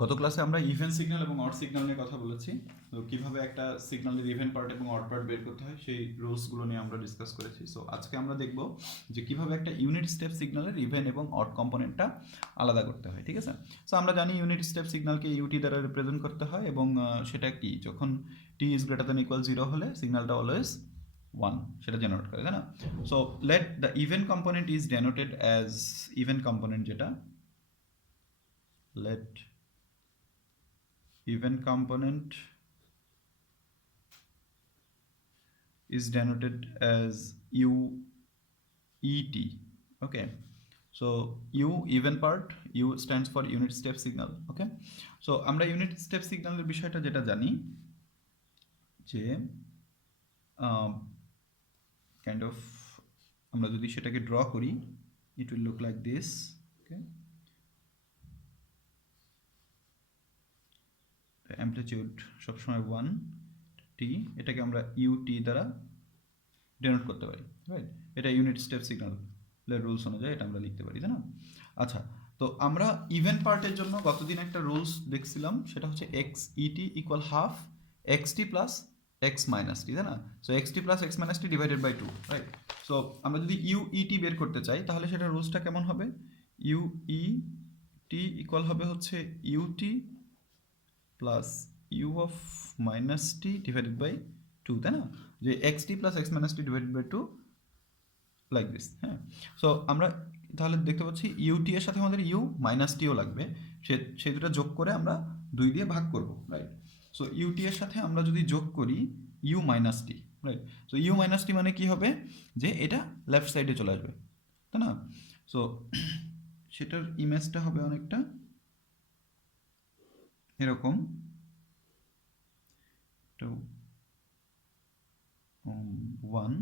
গত ক্লাসে আমরা ইভেন সিগন্যাল এবং অড সিগন্যাল নিয়ে কথা বলেছি। তো কিভাবে একটা সিগন্যালের ইভেন পার্ট এবং অড পার্ট বের করতে হয় সেই রুলসগুলো নিয়ে আমরা ডিসকাস করেছি। সো আজকে আমরা দেখব যে কিভাবে একটা ইউনিট স্টেপ সিগন্যালের ইভেন এবং অড কম্পোনেন্টটা আলাদা করতে হয়, ঠিক আছে? সো আমরা জানি ইউনিট স্টেপ সিগন্যালকে ইউটি দ্বারা রিপ্রেজেন্ট করতে হয় এবং সেটা কি, যখন টি ইজ গ্রেটার দ্যান ইকুয়াল 0 হলে সিগন্যালটা অলওয়েজ 1 সেটা জেনারেট করে, তাই না? So let the even component is denoted as even component, যেটা let even component is denoted as UET. Okay, so U even part, U stands for unit step signal. Okay, so আমরা unit step signal এর বিষয়টা যেটা জানি যে kind of আমরা যদি সেটাকে ড্র করি, it will look like this. Okay, amplitude সবসময় 1 টি, এটাকে আমরা ইউটি দ্বারা ডেনোট করতে পারি, রাইট? এটা ইউনিট স্টেপ সিগন্যালের রুলস অনুযায়ী এটা আমরা লিখতে পারি, তাই না? আচ্ছা, তো আমরা ইভেন পার্টের জন্য গতদিন একটা রুলস দেখছিলাম, সেটা হচ্ছে x e t equal half x t plus x minus t, তাই না? So x t plus x minus t divided by 2, right? So আমরা যদি ইউইটি বের করতে চাই তাহলে সেটা রুলসটা কেমন হবে? ইউইটি ইকুয়াল হবে হচ্ছে u t plus u of minus t divided by 2, তাই না? যে x t plus x minus t divided by 2 like this. হ্যাঁ, সো আমরা তাহলে দেখতে পাচ্ছি ইউটি এর সাথে আমাদের ইউ মাইনাস টিও লাগবে, সেই দুটো যোগ করে আমরা 2 দিয়ে ভাগ করব, রাইট? সো ইউটি এর সাথে আমরা যদি যোগ করি u minus t, right? So u minus t মানে কি হবে, যে এটা লেফট সাইডে চলে আসবে, তাই না? সো সেটার ইমেজটা হবে অনেকটা এরকম, তো 1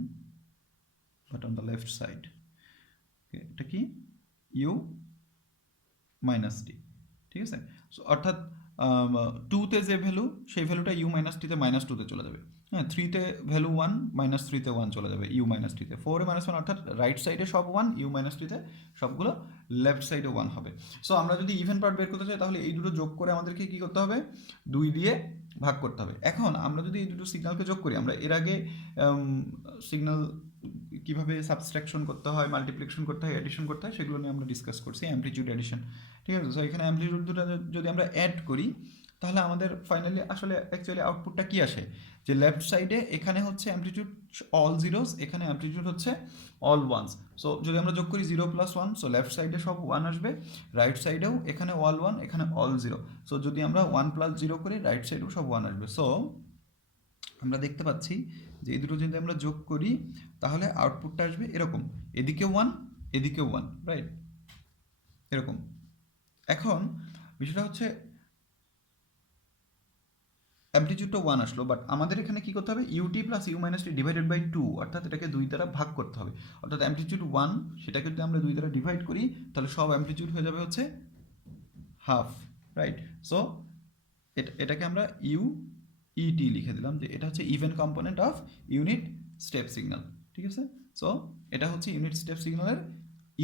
but on the left side. Okay, এটা কি ইউ মাইনাস টি, ঠিক আছে? সো অর্থাৎ 2তে যে ভ্যালু সেই ভ্যালুটা ইউ মাইনাস টিতে মাইনাস 2তে চলে যাবে। হ্যাঁ, 3তে ভ্যালু 1 মাইনাস 3তে 1 চলে যাবে ইউ মাইনাস টিতে, 4এ মাইনাস 1, অর্থাৎ রাইট সাইডে সব 1, ইউ মাইনাস টিতে সবগুলো লেফট সাইডে 1 হবে। সো আমরা যদি ইভেন পার্ট বের করতে চাই তাহলে এই দুটো যোগ করে আমাদেরকে কী করতে হবে? 2 দিয়ে ভাগ করতে হবে। এখন আমরা যদি এই দুটো সিগন্যালকে যোগ করি, আমরা এর আগে সিগন্যাল কিভাবে সাবস্ট্রাকশন করতে হয়, মাল্টিপ্লিকেশন করতে হয়, এডিশন করতে হয়, সেগুলো নিয়ে আমরা ডিসকাস করছি, অ্যামপ্লিটিউড এডিশন, ঠিক আছে? সো এখানে অ্যামপ্লিটিউড দুটো যদি আমরা অ্যাড করি তাহলে আমাদের ফাইনালি আসলে অ্যাকচুয়ালি আউটপুটটা কি আসে, যে লেফট সাইডে এখানে হচ্ছে অ্যামপ্লিটিউড অল জিরোস, এখানে অ্যামপ্লিটিউড হচ্ছে অল ওয়ানস। সো যদি আমরা যোগ করি 0 প্লাস 1, সো লেফট সাইডে সব 1 আসবে, রাইট সাইডেও এখানে অল 1, এখানে অল 0। সো যদি আমরা 1 প্লাস 0 করি, রাইট সাইডেও সব 1 আসবে। সো আমরা দেখতে পাচ্ছি যে এই দুটো যদি আমরা যোগ করি তাহলে আউটপুটটা আসবে এরকম, এদিকে 1 এদিকে 1, রাইট? এরকম। এখন বিষয়টা হচ্ছে অ্যামপ্লিটিউডটা 1 আসলো, বাট আমাদের এখানে কি করতে হবে? U t plus u minus t divided by 2, অর্থাৎ এটাকে 2 দ্বারা ভাগ করতে হবে। অর্থাৎ অ্যামপ্লিটিউড 1, সেটাকে যদি আমরা 2 দ্বারা ডিভাইড করি তাহলে সব অ্যামপ্লিটিউড হয়ে যাবে হচ্ছে হাফ, রাইট? সো এটাকে আমরা ইউইটি লিখে দিলাম, যে এটা হচ্ছে even component of unit step signal, ঠিক আছে? সো এটা হচ্ছে ইউনিট স্টেপ সিগন্যালের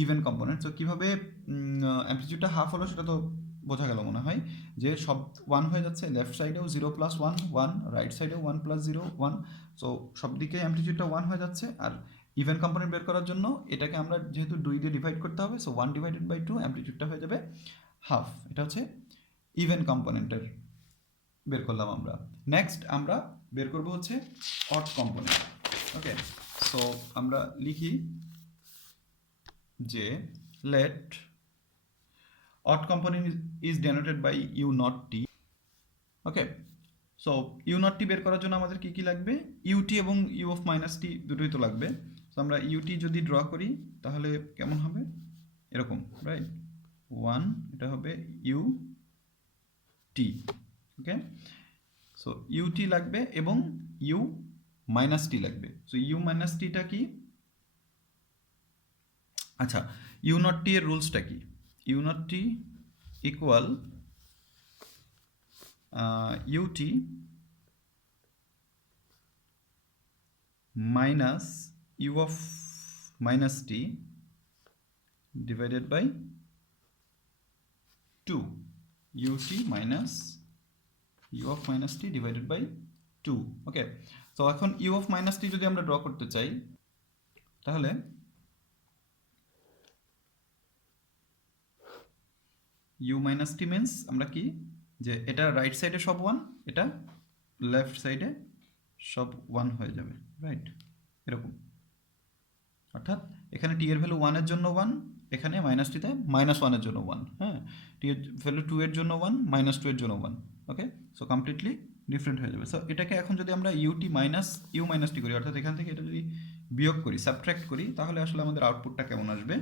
ইভেন কম্পোনেন্ট। সো কীভাবে অ্যামপ্লিটিউডটা হাফ হলো সেটা তো বোঝা গেল মনে হয়, যে সব 1 হয়ে যাচ্ছে, লেফট সাইডেও 0 প্লাস 1 1, রাইট সাইডেও 1 প্লাস 0 1, সো সব দিকে অ্যামপ্লিটিউডটা 1 হয়ে যাচ্ছে। আর ইভেন কম্পোনেন্ট বের করার জন্য এটাকে আমরা যেহেতু 2 দিয়ে ডিভাইড করতে হবে, সো 1 ডিভাইডেড বাই 2, অ্যামপ্লিটিউডটা হয়ে যাবে হাফ। এটা হচ্ছে ইভেন কম্পোনেন্টের বের করলাম আমরা। নেক্সট আমরা বের করব হচ্ছে অড কম্পোনেন্ট। ওকে, সো আমরা লিখি যে let odd component is denoted by u not t. Okay, so u not t বের করার জন্য আমাদের কি কি লাগবে? ইউটি এবং ইউ অফ মাইনাস টি দুটোই তো লাগবে। সো আমরা ইউটি যদি ড্র করি তাহলে কেমন হবে? এরকম, রাইট? 1, এটা হবে U T. Okay, so UT লাগবে এবং ইউ মাইনাস টি লাগবে। সো ইউ মাইনাস টিটা কি? আচ্ছা, ইউ নট টি এর রুলসটা কি? U not t equal u t minus u of minus t divided by 2, ut minus u of minus t divided by 2. ওকে, তো এখন u of minus t যদি আমরা ড্র করতে চাই তাহলে u minus t means আমরা কি যে এটা রাইট সাইডে সব 1, এটা লেফট সাইডে সব 1 হয়ে যাবে, রাইট? এরকম, অর্থাৎ এখানে t এর ভ্যালু 1 এর জন্য 1, এখানে মাইনাস টিতে -1 এর জন্য 1, হ্যাঁ, t এর ভ্যালু 2 এর জন্য 1, -2 এর জন্য 1, ওকে? সো কমপ্লিটলি ডিফারেন্ট হয়ে যাবে। সো এটাকে এখন যদি আমরা ut মাইনাস u মাইনাস টি করি, অর্থাৎ এখান থেকে এটা যদি বিয়োগ করি, সাবট্রাক্ট করি, তাহলে আসলে আমাদের আউটপুটটা কেমন আসবে?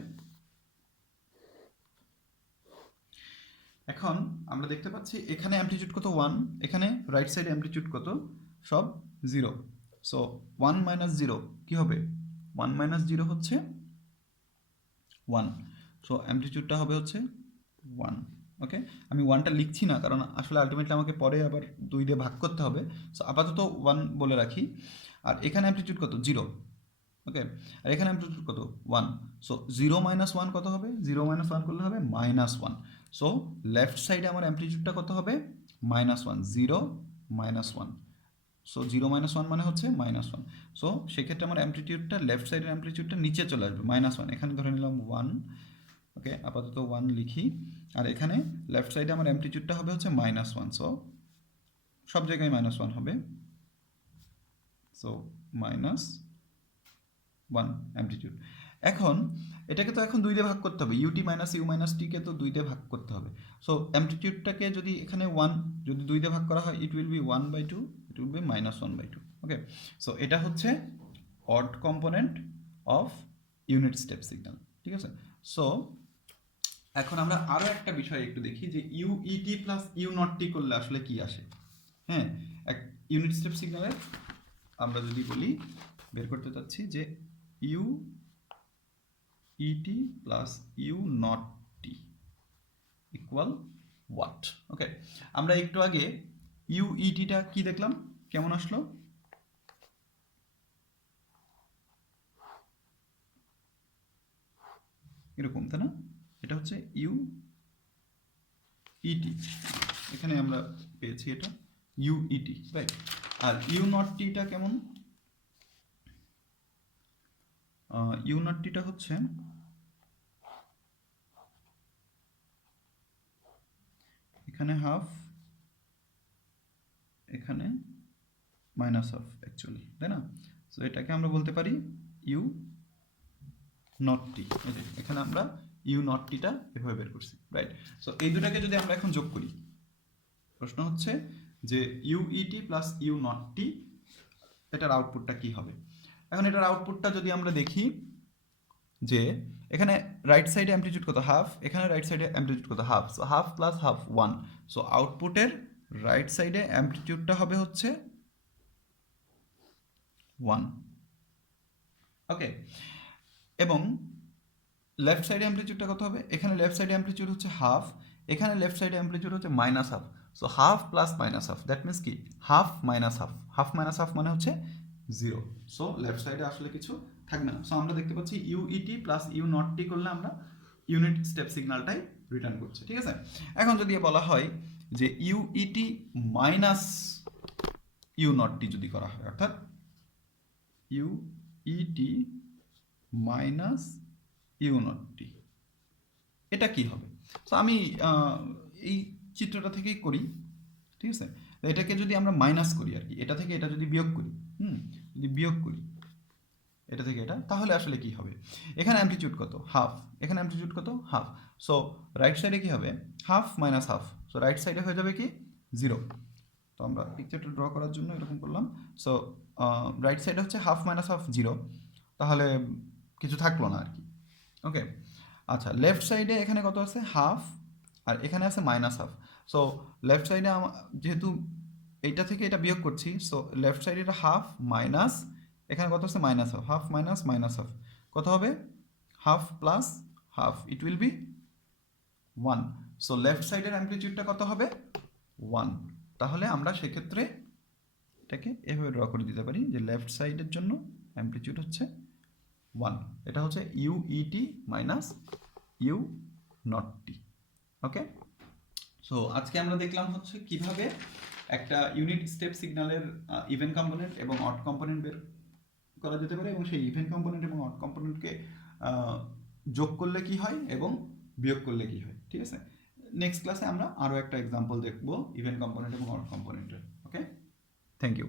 এখন আমরা দেখতে পাচ্ছি এখানে অ্যামপ্লিটিউড কত 1, এখানে রাইট সাইডে অ্যামপ্লিটিউড কত সব 0। সো 1 মাইনাস 0 কি হবে? 1 মাইনাস 0 হচ্ছে 1। সো অ্যামপ্লিটিউডটা হবে হচ্ছে 1, ওকে? আমি 1টা লিখছি না কারণ আসলে আলটিমেটলি আমাকে পরে আবার 2 দিয়ে ভাগ করতে হবে। সো আপাতত 1 বলে রাখি। আর এখানে অ্যামপ্লিটিউড কত? 0, ওকে? আর এখানে অ্যামপ্লিটিউড কত? 1। সো 0 মাইনাস 1 কত হবে? 0 মাইনাস 1 করলে হবে -1। সো লেফট সাইডে আমার অ্যামপ্লিটিউডটা কত হবে? -1, 0 মাইনাস 1। সো 0 মাইনাস 1 মানে হচ্ছে -1। সো সেক্ষেত্রে আমার অ্যামপ্লিটিউডটা, লেফট সাইডের অ্যামপ্লিটিউডটা নিচে চলে আসবে, -1। এখানে ধরে নিলাম 1, ওকে? আপাতত 1 লিখি। আর এখানে লেফট সাইডে আমার অ্যামপ্লিটিউডটা হবে হচ্ছে -1। সো সব জায়গায় -1 হবে। So -1 amplitude. এখন এটাকে তো এখন 2 দিয়ে ভাগ করতে হবে, ইউটি মাইনাস ইউ মাইনাস টিকে তো 2 দিয়ে ভাগ করতে হবে। সো অ্যামপ্লিটিউডটাকে যদি এখানে 1 যদি 2 দিয়ে ভাগ করা হয়, it will be 1/2, it will be -1/2, okay? So এটা হচ্ছে odd component of unit step signal, ঠিক আছে? সো এখন আমরা আরও একটা বিষয় একটু দেখি যে ইউইটি প্লাস ইউ নট টি করলে আসলে কি আসে। হ্যাঁ, এক ইউনিট স্টেপ সিগন্যালের আমরা যদি বলি, বের করতে চাচ্ছি যে u e t plus u not t equal what, okay? আমরা একটু আগে ইউইটিটা কি দেখলাম, কেমন আসলো? এরকম, তাই না? এটা হচ্ছে ইউইটি, এখানে আমরা পেয়েছি এটা UET, right? Are you not টিটা কেমন? ইউ নট টিটা হচ্ছে এখানে হাফ, এখানে -হাফ অ্যাকচুয়ালি, তাই না? সো এটাকে আমরা বলতে পারি ইউ নট টি। এখানে আমরা ইউ নট টিটা এভাবে বের করছি, রাইট? সো এই দুটাকে যদি আমরা এখন যোগ করি, প্রশ্ন হচ্ছে যে ইউইটি প্লাস ইউ নট টি, এটার আউটপুটটা কি হবে? এখন এটার আউটপুটটা যদি আমরা দেখি যে এখানে রাইট সাইডে অ্যামপ্লিটিউড কত? হাফ, এখানে রাইট সাইডে অ্যামপ্লিটিউড কত? Half. So half plus half 1। So আউটপুটের রাইট সাইডে অ্যামপ্লিটিউডটা হবে হচ্ছে 1, ওকে? এবং লেফট সাইডে অ্যামপ্লিটিউডটা কত হবে? এখানে লেফট সাইডে অ্যামপ্লিটিউড হচ্ছে হাফ, এখানে লেফট সাইডে অ্যামপ্লিটিউড হচ্ছে -half. So half plus -half, that means কি? Half minus half, half minus half মানে হচ্ছে 0। সো লেফট সাইডে আসলে কিছু থাকবে না। সো আমরা দেখতে পাচ্ছি ইউইটি প্লাস ইউ নট টি করলে আমরা ইউনিট স্টেপ সিগন্যালটাই রিটার্ন করছে, ঠিক আছে? এখন যদি বলা হয় যে ইউইটি মাইনাস ইউ নট টি যদি করা হয়, অর্থাৎ ইউইটি মাইনাস ইউ নট টি, এটা কি হবে? সো আমি এই চিত্রটা থেকেই করি, ঠিক আছে? এটাকে যদি আমরা মাইনাস করি আর কি, এটা থেকে এটা যদি বিয়োগ করি, যদি বিয়োগ করি এটা থেকে এটা, তাহলে আসলে কি হবে? এখানে অ্যামপ্লিটিউড কত? হাফ, এখানে অ্যামপ্লিটিউড কত? হাফ। সো রাইট সাইডে কি হবে? Half minus half. So right সাইডে হয়ে যাবে কি? 0। তো আমরা পিকচারটা ড্র করার জন্য এরকম করলাম। সো রাইট সাইডে হচ্ছে হাফ মাইনাস হাফ 0, তাহলে কিছু থাকলো না আর কি, ওকে? আচ্ছা, লেফট সাইডে এখানে কত আছে? হাফ, আর এখানে আছে -হাফ। সো লেফট সাইডে যেহেতু এইটা থেকে এটা বিয়োগ করছি, সো লেফট সাইডে এটা হাফ মাইনাস, এখানে কত আছে? -হাফ। হাফ মাইনাস -হাফ কত হবে? Half plus half, it will be 1। So left সাইডের অ্যামপ্লিটিউডটা কত হবে? 1। তাহলে আমরা সেক্ষেত্রে এটাকে এভাবে ড্র করে দিতে পারি যে লেফট সাইডের জন্য অ্যামপ্লিটিউড হচ্ছে 1। এটা হচ্ছে u e t minus u not t, okay? So আজকে আমরা দেখলাম হচ্ছে কিভাবে একটা ইউনিট স্টেপ সিগন্যালের ইভেন কম্পোনেন্ট এবং অড কম্পোনেন্ট বের করা যেতে পারে এবং সেই ইভেন কম্পোনেন্ট এবং অড কম্পোনেন্টকে যোগ করলে কি হয় এবং বিয়োগ করলে কি হয়। ঠিক আছে, নেক্সট ক্লাসে আমরা আরও একটা এক্সাম্পল দেখবো ইভেন কম্পোনেন্ট এবং অড কম্পোনেন্টের। Okay, thank you.